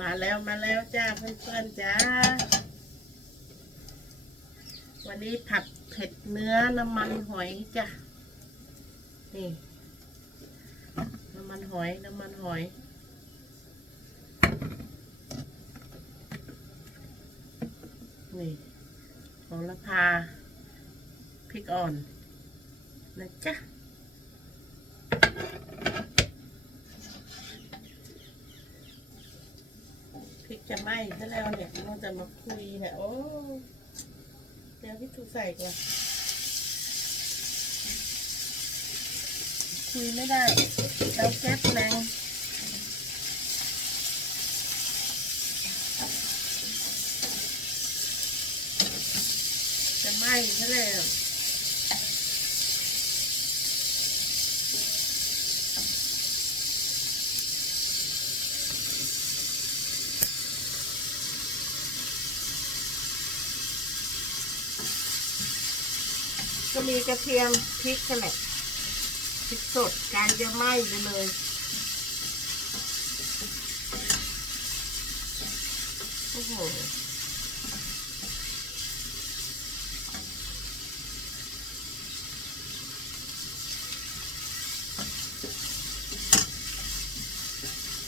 มาแล้วมาแล้วจ้าเพื่อนๆจ้า วันนี้ผัดเผ็ดเนื้อน้ำมันหอยจ้ะนี่น้ำมันหอยน้ำมันหอยนี่โหระพาพริกอ่อนนะจ๊ะ พริก จะไหม้ซะแล้วเนี่ยมันจะมาคุยเนี่ยโอ้เดี๋ยวพี่ถูใส่ก่อนคุยไม่ได้เตาแก๊สแรงจะไหม้ซะแล้ว ก็มีกระเทียมพริกกันแหละพริกสดการจะไหม้ไปเลยโอ้โห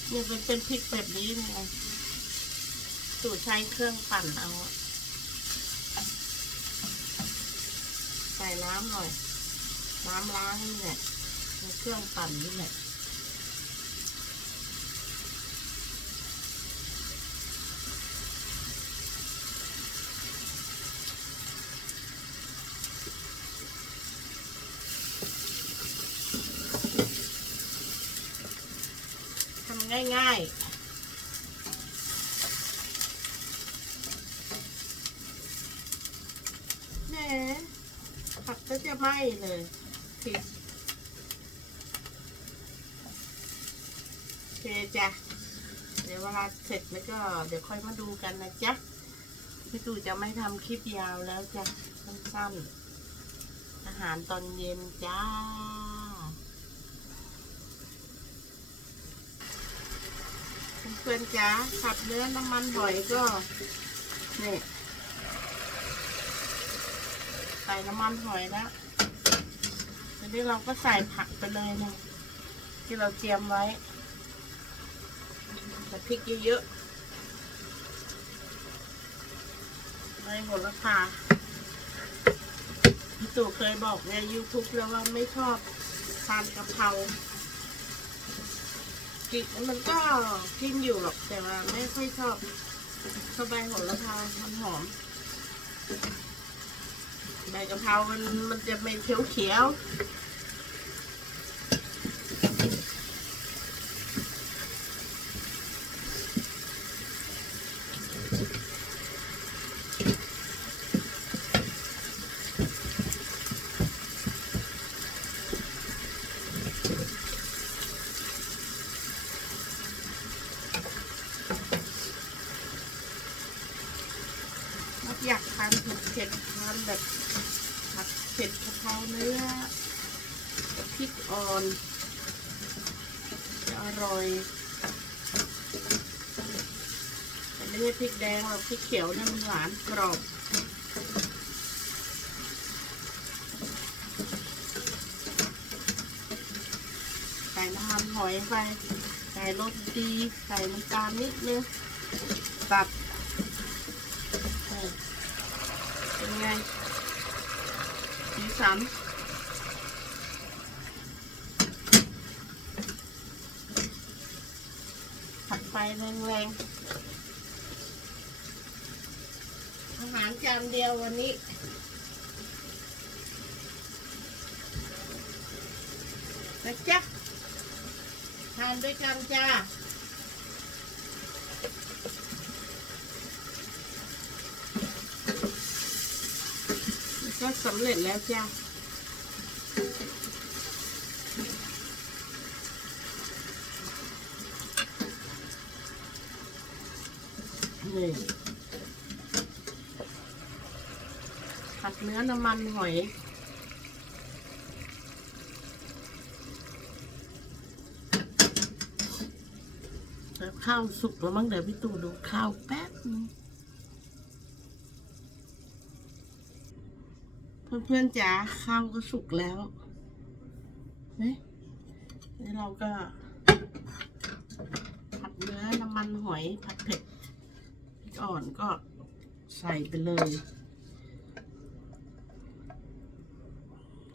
เนี่ยเป็นเป็นพริกแบบนี้ไงสูตรใช้เครื่องปั่นเอาอะ ใส่น้ำหน่อย น้ำล้างนี่แหละเครื่องปั่นนี่แหละทำง่ายๆแหม ผักก็จะไหม้เลยพริกโอเคจ้ะเดี๋ยวเวลาเสร็จแล้วก็ เดี๋ยวค่อยมาดูกันนะจ๊ะพี่ตู่จะไม่ทำคลิปยาวแล้วจ้ะสั้นๆอาหารตอนเย็นจ้าเพื่อนจ้าผัดเนื้อน้ำมันหอยก็เนี่ใส่น้ำมันหอยแล้วทีนี้เราก็ใส่ผักไปเลยนะที่เราเตรียมไว้ใส่พริกเยอะๆในโหระพาพี่ตู่เคยบอกใน YouTube แล้วว่าไม่ชอบทานกะเพรากินมันก็กินอยู่หรอกแต่ว่าไม่ค่อยชอบชอบใบโหระพามันหอม ใบกะเพรามันมันจะเป็นเขียวเขียวๆอยากทานเผ็ดๆทานแบบ ผัด เผ็ดกะเพราเนื้อพริกอ่อนจะอร่อยแต่ไม่ใช่พริกแดงหรอกพริกเขียวเนี่ยมันหวานกรอบใส่น้ำมันหอยไปใส่รสดี ใส่น้ำตาลนิดนึงตัดเป็นไง สีสันผัดไฟแรงๆอาหารจานเดียววันนี้นะจ๊ะทานด้วยกันจ้า สำเร็จแล้วจ้านี่ผัดเนื้อน้ำมันหอยอแล้วข้าวสุกแล้วมั้งเดี๋ยวพี่ตู่ดูข้าวแป๊บนึง เพื่อนๆจ๋าข้าวก็สุกแล้วเฮ้ยนี่เราก็ ผัดเนื้อน้ำมันหอยผัดเผ็ดพริกอ่อนก็ใส่ไปเลย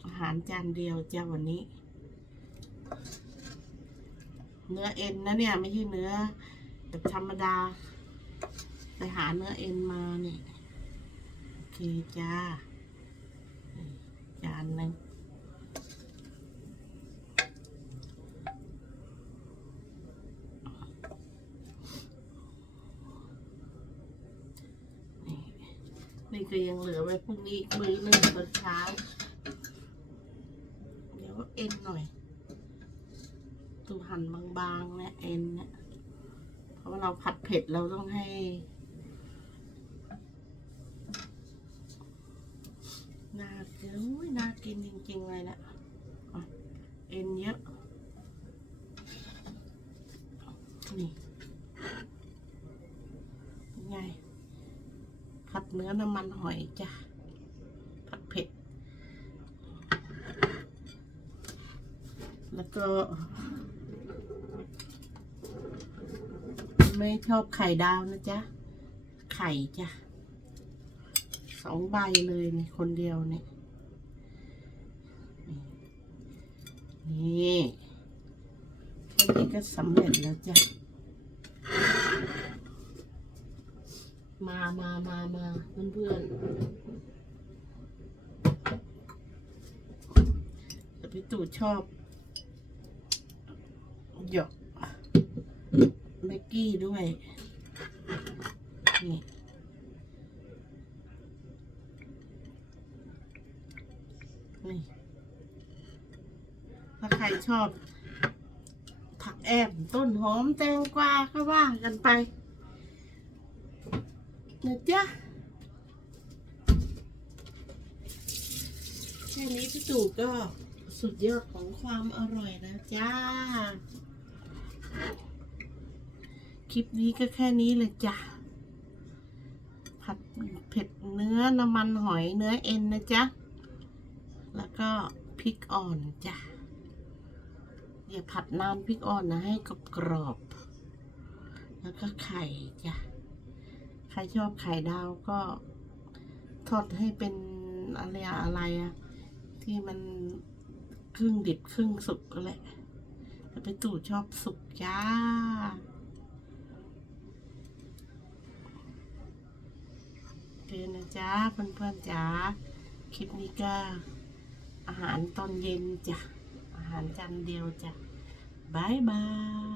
อาหารจานเดียวจ้าวันนี้ เนื้อเอ็นนะเนี่ย ไม่ใช่เนื้อแบบธรรมดา ไปหาเนื้อเอ็นมาเนี่ย โอเคจ้า จานหนึ่งนี่ก็ยังเหลือไว้พรุ่งนี้อีกมื้อหนึ่งตอนเช้า เดี๋ยวเอ็นหน่อยตูหั่นบางๆเนี่ยเอ็นเนี่ย เพราะว่าเราผัดเผ็ดเราต้องให้ น่ากิน อุ้ยน่ากินจริงๆเลยนะอะเอ็นเยอะนี่เป็นไงผัดเนื้อน้ำมันหอยจ้ะผัดเผ็ด แล้วก็ไม่ชอบไข่ดาวนะจ๊ะ ไข่จ้ะ สองใบเลยเนี่คนเดียวเนี่ย นี่แค่นี้ก็สำเร็จแล้วจ้ะ มามามามาเพื่อนๆแต่พี่ตู่ชอบหยกแม็กกี้ด้วย นี่นี่ถ้าใค รชอบ ผักแอบต้นหอมแตงกวาก็ว่ากันไปนะจ๊ะแค่นี้พี่ตู่ก็สุดยอดของความอร่อยแล้วจ้า คลิปนี้ก็แค่นี้เลยจ้ะ ผัดเผ็ดเนื้อน้ำมันหอยเนื้อเอ็นนะจ๊ะ แล้วก็พริกอ่อนจ้ะ อย่าผัดนานพริกอ่อนนะให้กรอบกรอบๆแล้วก็ไข่จ้ะ ใครชอบไข่ดาวก็ทอดให้เป็นอะไรอะไรอะที่มันครึ่งดิบครึ่งสุกก็แหละแต่ไปตู่ชอบสุกจ้าโอเคนะจ๊ะเพื่อนๆจ๋าคลิปนี้ก็อาหารตอนเย็นจ้ะ อาหารจานเดียวจ้ะบายบาย